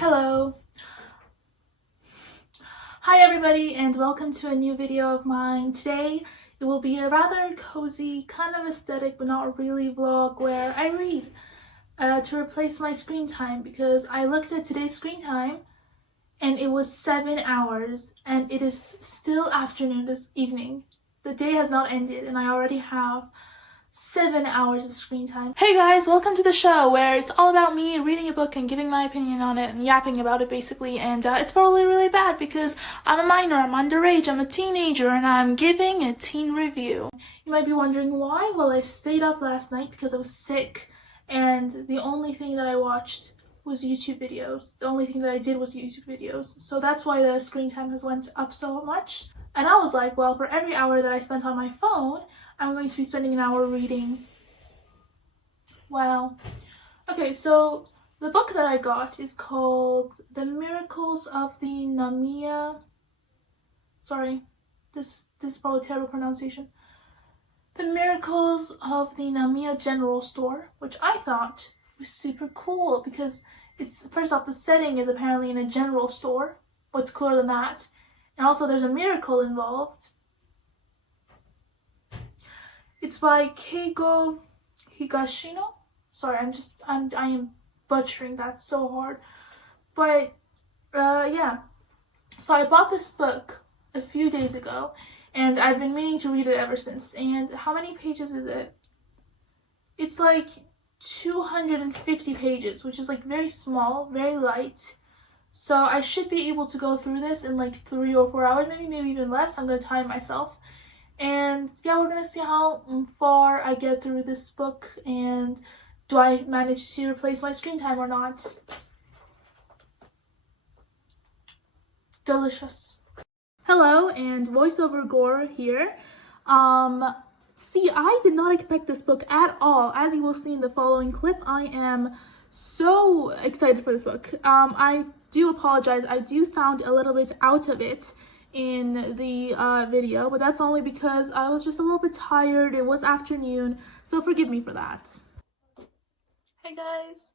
Hello. Hi everybody and welcome to a new video of mine. Today it will be a rather cozy, kind of aesthetic but not really vlog where I read to replace my screen time, because I looked at today's screen time and it was 7 hours and it is still afternoon this evening. The day has not ended and I already have 7 hours of screen time. Hey guys, welcome to the show where it's all about me reading a book and giving my opinion on it and yapping about it basically, and it's probably really bad because I'm a minor, I'm underage, I'm a teenager, and I'm giving a teen review. You might be wondering why. Well, I stayed up last night because I was sick and the only thing that I watched was YouTube videos. The only thing that I did was YouTube videos. So that's why the screen time has went up so much. And I was like, well, for every hour that I spent on my phone, I'm going to be spending an hour reading. Wow. Okay, so the book that I got is called The Miracles of the Namiya. Sorry, this is probably terrible pronunciation. The Miracles of the Namiya General Store, which I thought was super cool because it's, first off, the setting is apparently in a general store. What's cooler than that? And also there's a miracle involved. It's by Keigo Higashino. Sorry, I am butchering that so hard. But yeah. So I bought this book a few days ago and I've been meaning to read it ever since. And how many pages is it? It's like 250 pages, which is like very small, very light. So I should be able to go through this in like 3 or 4 hours, maybe even less. I'm gonna time myself. And yeah, we're gonna see how far I get through this book and do I manage to replace my screen time or not. Delicious. Hello, and voiceover Gore here. See, I did not expect this book at all. As you will see in the following clip, I am so excited for this book. I do apologize, I do sound a little bit out of it in the video, but that's only because I was just a little bit tired. It was afternoon, so forgive me for that. Hey guys.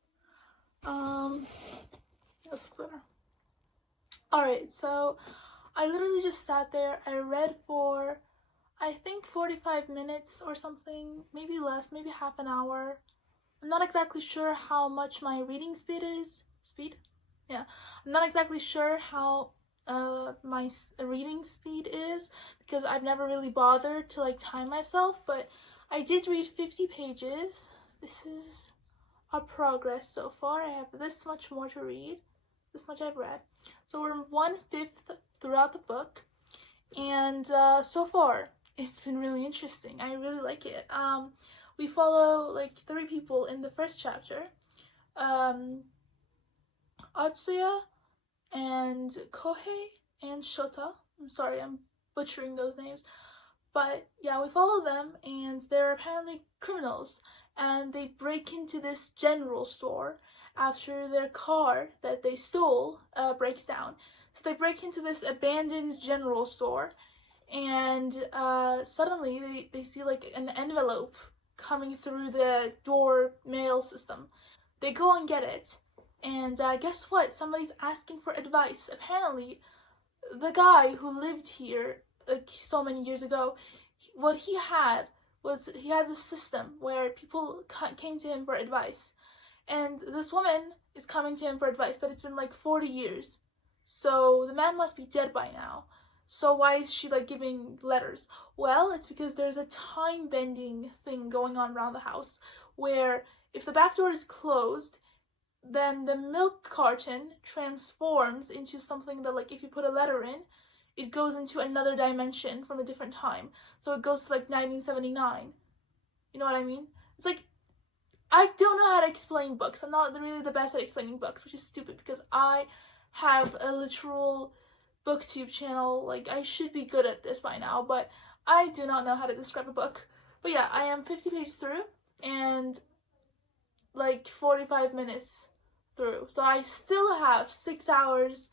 This looks better. Alright, so I literally just sat there. I read for I think 45 minutes or something, maybe less, maybe half an hour. I'm not exactly sure how much my reading speed is. Yeah. I'm not exactly sure how my reading speed is because I've never really bothered to like time myself, but I did read 50 pages. This is a progress so far. I have this much more to read. This much I've read. So we're 1/5 throughout the book, and so far it's been really interesting. I really like it. We follow like 3 people in the first chapter. Atsuya and Kohei and Shota. I'm sorry, I'm butchering those names. But yeah, we follow them and they're apparently criminals and they break into this general store after their car that they stole breaks down. So they break into this abandoned general store and suddenly they see like an envelope coming through the door mail system. They go and get it. And guess what? Somebody's asking for advice. Apparently, the guy who lived here like so many years ago, what he had was he had this system where people came to him for advice. And this woman is coming to him for advice, but it's been like 40 years. So the man must be dead by now. So why is she like giving letters? Well, it's because there's a time bending thing going on around the house where if the back door is closed, then the milk carton transforms into something that, like, if you put a letter in, it goes into another dimension from a different time. So it goes to like 1979. You know what I mean? It's like, I don't know how to explain books. I'm not really the best at explaining books, which is stupid because I have a literal booktube channel. Like, I should be good at this by now, but I do not know how to describe a book. But yeah, I am 50 pages through and like 45 minutes through. So I still have 6 hours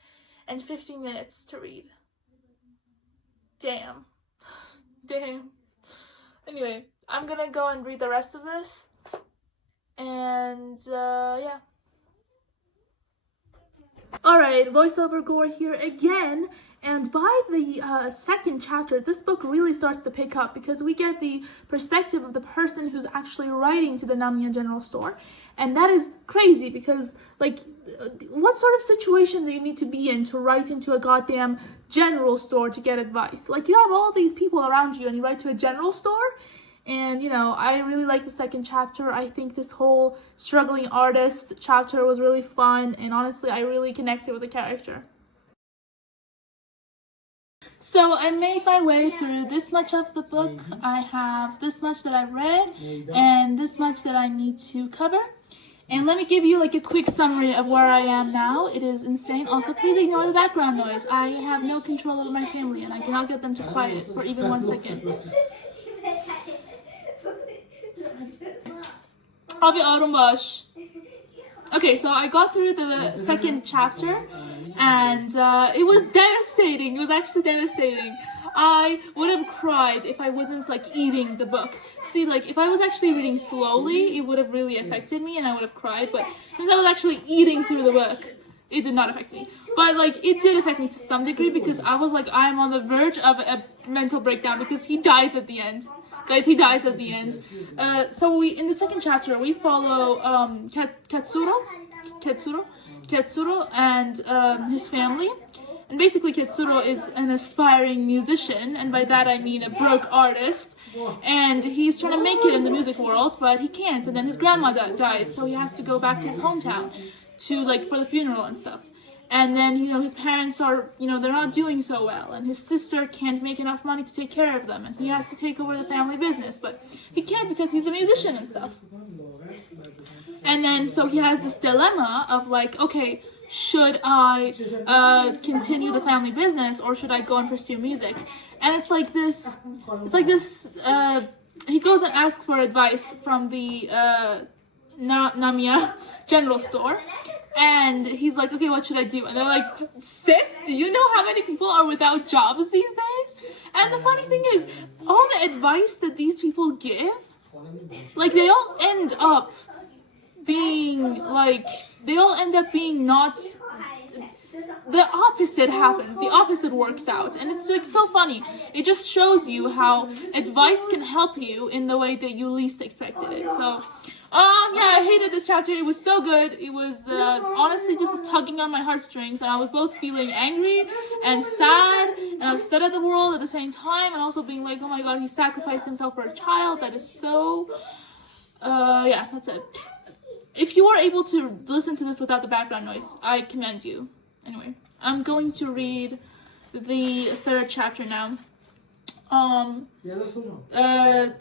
and 15 minutes to read. Damn. Damn. Anyway, I'm gonna go and read the rest of this. And yeah. Alright, voiceover gore here again, and by the second chapter, this book really starts to pick up because we get the perspective of the person who's actually writing to the Namiya General Store, and that is crazy because, like, what sort of situation do you need to be in to write into a goddamn general store to get advice? Like, you have all these people around you and you write to a general store? And, you know, I really like the second chapter. I think this whole struggling artist chapter was really fun, and honestly, I really connected with the character. So I made my way through this much of the book. I have this much that I've read, and this much that I need to cover. And let me give you like a quick summary of where I am now. It is insane. Also, please ignore the background noise. I have no control over my family, and I cannot get them to quiet for even 1 second. Abi Arumbash. Okay, so I got through the second chapter, and it was devastating. It was actually devastating. I would have cried if I wasn't like eating the book. See, like if I was actually reading slowly, it would have really affected me and I would have cried. But since I was actually eating through the book, it did not affect me. But like it did affect me to some degree because I was like, I'm on the verge of a mental breakdown because he dies at the end. Guys, he dies at the end. So we in the second chapter we follow Katsuro and his family. And basically Katsuro is an aspiring musician, and by that I mean a broke artist. And he's trying to make it in the music world, but he can't. And then his grandma dies, so he has to go back to his hometown to like for the funeral and stuff. And then, you know, his parents are, you know, they're not doing so well. And his sister can't make enough money to take care of them. And he has to take over the family business. But he can't because he's a musician and stuff. And then, so he has this dilemma of like, okay, should I continue the family business or should I go and pursue music? And it's like this, he goes and asks for advice from the Namiya General Store. And he's like, okay, what should I do? And they're like, sis, do you know how many people are without jobs these days? And the funny thing is, all the advice that these people give, like, they all end up being not, the opposite happens, the opposite works out. And it's like so funny. It just shows you how advice can help you in the way that you least expected it. So, yeah, I hated this chapter. It was so good. It was honestly just tugging on my heartstrings, and I was both feeling angry and sad and upset at the world at the same time, and also being like, oh my god, he sacrificed himself for a child. That is so, yeah, that's it. If you are able to listen to this without the background noise, I commend you. Anyway, I'm going to read the third chapter now.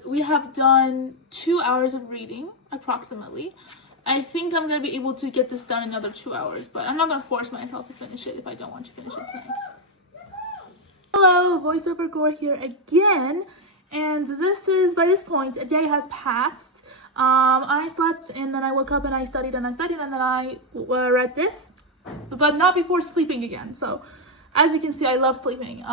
We have done 2 hours of reading, approximately. I think I'm going to be able to get this done in another 2 hours, but I'm not going to force myself to finish it if I don't want to finish it tonight. Hello, voiceover gore here again, and by this point, a day has passed. I slept, and then I woke up, and I studied, and then I read this, but not before sleeping again. So, as you can see, I love sleeping.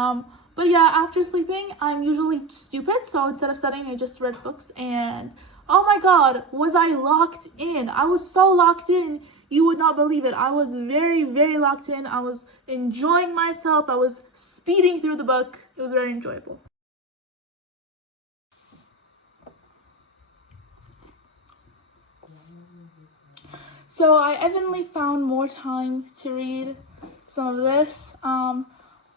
But yeah, after sleeping, I'm usually stupid, so instead of studying, I just read books, and oh my god, was I locked in? I was so locked in, you would not believe it. I was very, very locked in. I was enjoying myself. I was speeding through the book. It was very enjoyable. So I evidently found more time to read some of this.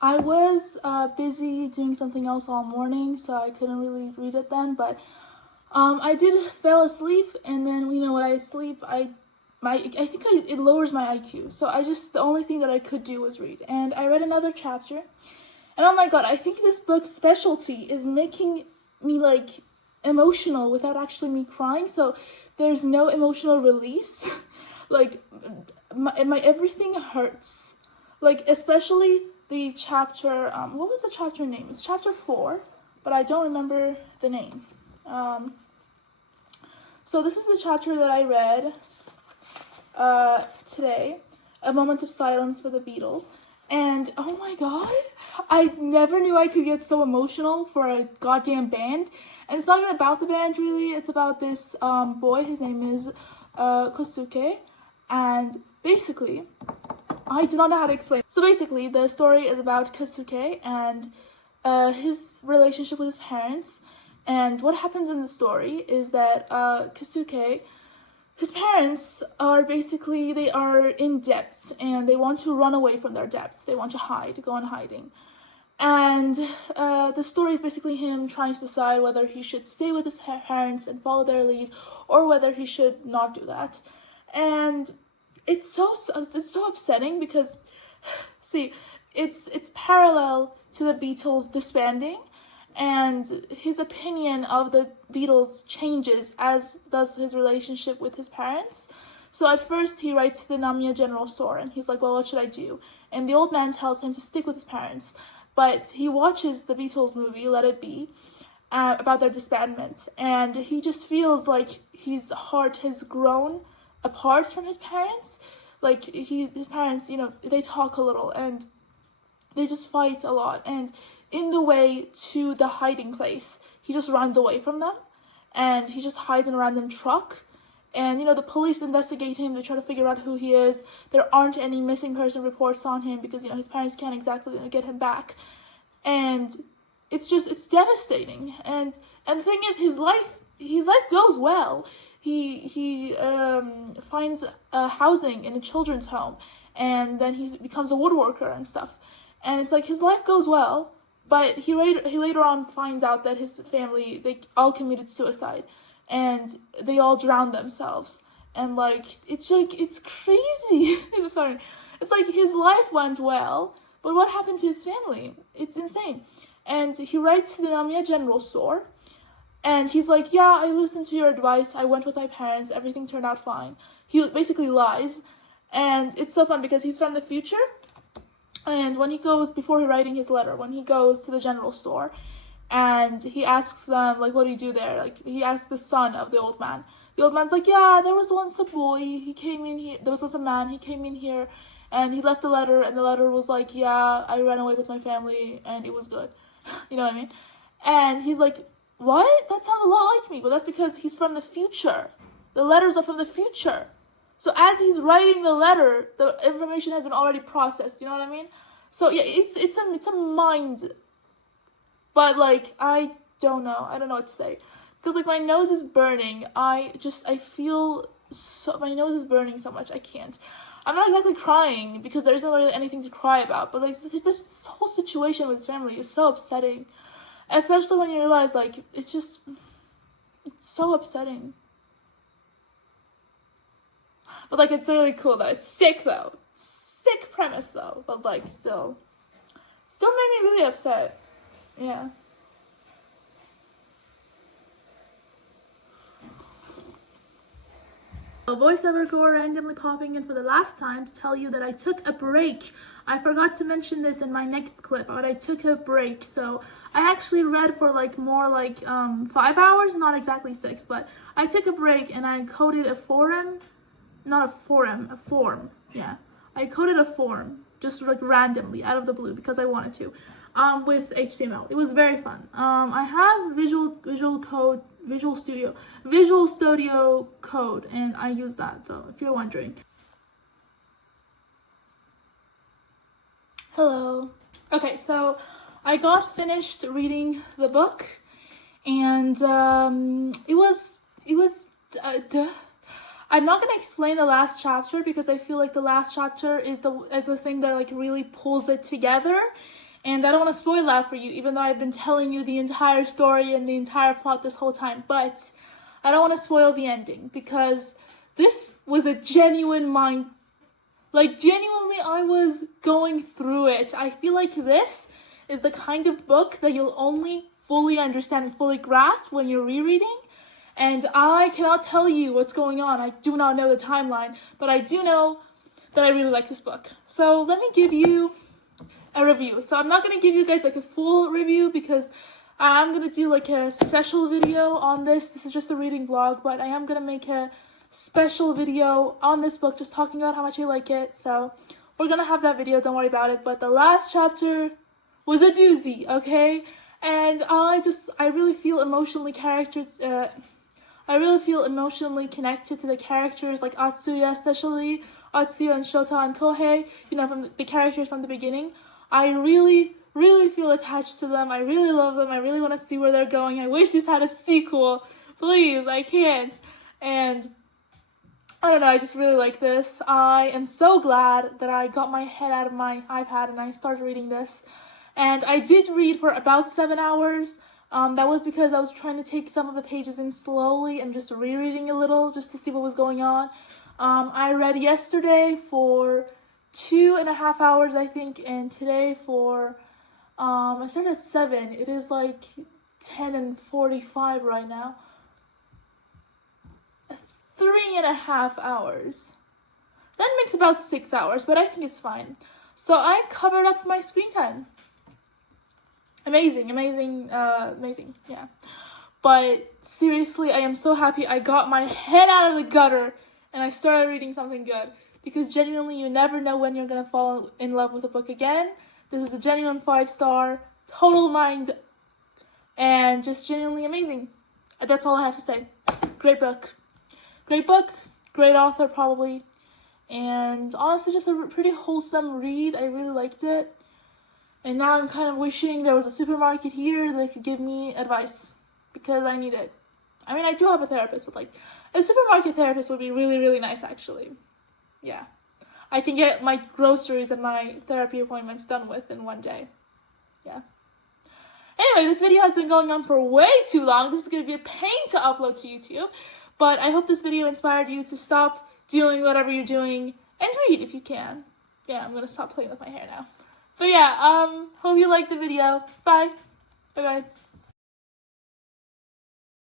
I was busy doing something else all morning, so I couldn't really read it then, but I did fell asleep, and then, you know, when I sleep, I think it lowers my IQ, so the only thing that I could do was read, and I read another chapter, and oh my god, I think this book's specialty is making me, like, emotional without actually me crying, so there's no emotional release. Like, my everything hurts, like, especially the chapter, what was the chapter name? It's chapter 4, but I don't remember the name. So this is the chapter that I read today, A Moment of Silence for the Beatles, and oh my god, I never knew I could get so emotional for a goddamn band. And it's not even about the band, really. It's about this boy. His name is Kosuke, and basically I do not know how to explain. So basically, the story is about Kasuke and his relationship with his parents. And what happens in the story is that Kasuke, his parents are basically, they are in debt and they want to run away from their debts. They want to hide, go on hiding. And the story is basically him trying to decide whether he should stay with his parents and follow their lead, or whether he should not do that. And it's so upsetting because, see, it's parallel to the Beatles disbanding, and his opinion of the Beatles changes, as does his relationship with his parents. So at first he writes to the Namiya general store and he's like, well, what should I do? And the old man tells him to stick with his parents. But he watches the Beatles movie, Let It Be, about their disbandment, and he just feels like his heart has grown apart from his parents. Like, his parents, you know, they talk a little, and they just fight a lot, and in the way to the hiding place, he just runs away from them, and he just hides in a random truck. And, you know, the police investigate him, they try to figure out who he is. There aren't any missing person reports on him because, you know, his parents can't exactly get him back. And it's devastating. And the thing is, his life goes well. He finds housing in a children's home, and then he becomes a woodworker and stuff. And it's like, his life goes well, but he later on finds out that his family, they all committed suicide. And they all drown themselves. And, like, it's crazy. Sorry. It's like his life went well, but what happened to his family? It's insane. And he writes to the Namiya general store, and he's like, yeah, I listened to your advice, I went with my parents, everything turned out fine. He basically lies, and it's so fun because he's from the future, and when he goes, before writing his letter, when he goes to the general store, and he asks them, like, what do you do there? Like, he asks the son of the old man. The old man's like, yeah, there was once a boy, he came in here, there was once a man, he came in here, and he left a letter, and the letter was like, yeah, I ran away with my family, and it was good. You know what I mean? And he's like, what? That sounds a lot like me. But that's because he's from the future. The letters are from the future. So as he's writing the letter, the information has been already processed, you know what I mean? So yeah, it's a mind. But, like, I don't know what to say. Because, like, my nose is burning. I feel so, my nose is burning so much, I can't. I'm not exactly crying, because there isn't really anything to cry about. But, like, this whole situation with his family is so upsetting. Especially when you realize, like, it's so upsetting. But, like, it's really cool, though. It's sick, though. Sick premise, though. But, like, still made me really upset. Yeah. A voiceover girl randomly popping in for the last time to tell you that I took a break. I forgot to mention this in my next clip, but I took a break. So I actually read for more like 5 hours, not exactly 6, but I took a break and I coded a form. Yeah. I coded a form just like randomly out of the blue because I wanted to. With HTML. It was very fun. I have Visual Studio Code, and I use that, so if you're wondering. Hello. Okay, so I got finished reading the book, and it was I'm not gonna explain the last chapter because I feel like the last chapter is the thing that like really pulls it together. And I don't want to spoil that for you, even though I've been telling you the entire story and the entire plot this whole time. But I don't want to spoil the ending, because this was a genuine genuinely, I was going through it. I feel like this is the kind of book that you'll only fully understand and fully grasp when you're rereading. And I cannot tell you what's going on. I do not know the timeline, but I do know that I really like this book. So let me give you a review. So I'm not going to give you guys like a full review because I'm going to do like a special video on this. This is just a reading vlog, but I am going to make a special video on this book just talking about how much I like it. So we're going to have that video, don't worry about it. But the last chapter was a doozy, okay? And I really feel emotionally connected to the characters like Atsuya especially. Atsuya and Shota and Kohei, you know, from the characters from the beginning. I really, really feel attached to them. I really love them. I really want to see where they're going. I wish this had a sequel. Please, I can't. And I don't know, I just really like this. I am so glad that I got my head out of my iPad and I started reading this. And I did read for about 7 hours. That was because I was trying to take some of the pages in slowly and just rereading a little just to see what was going on. I read yesterday for 2.5 hours, I think, and today for, I started at 7. It is like 10:45 right now. 3.5 hours. That makes about 6 hours, but I think it's fine. So I covered up my screen time. Amazing, yeah. But seriously, I am so happy I got my head out of the gutter and I started reading something good. Because genuinely, you never know when you're gonna fall in love with a book again. This is a genuine 5-star, total mind, and just genuinely amazing. That's all I have to say. Great book. Great book, great author probably, and honestly just a pretty wholesome read. I really liked it. And now I'm kind of wishing there was a supermarket here that could give me advice, because I need it. I mean, I do have a therapist, but like, a supermarket therapist would be really, really nice actually. Yeah. I can get my groceries and my therapy appointments done with in one day. Yeah. Anyway, this video has been going on for way too long. This is going to be a pain to upload to YouTube. But I hope this video inspired you to stop doing whatever you're doing and read if you can. Yeah, I'm going to stop playing with my hair now. But yeah, hope you liked the video. Bye. Bye-bye.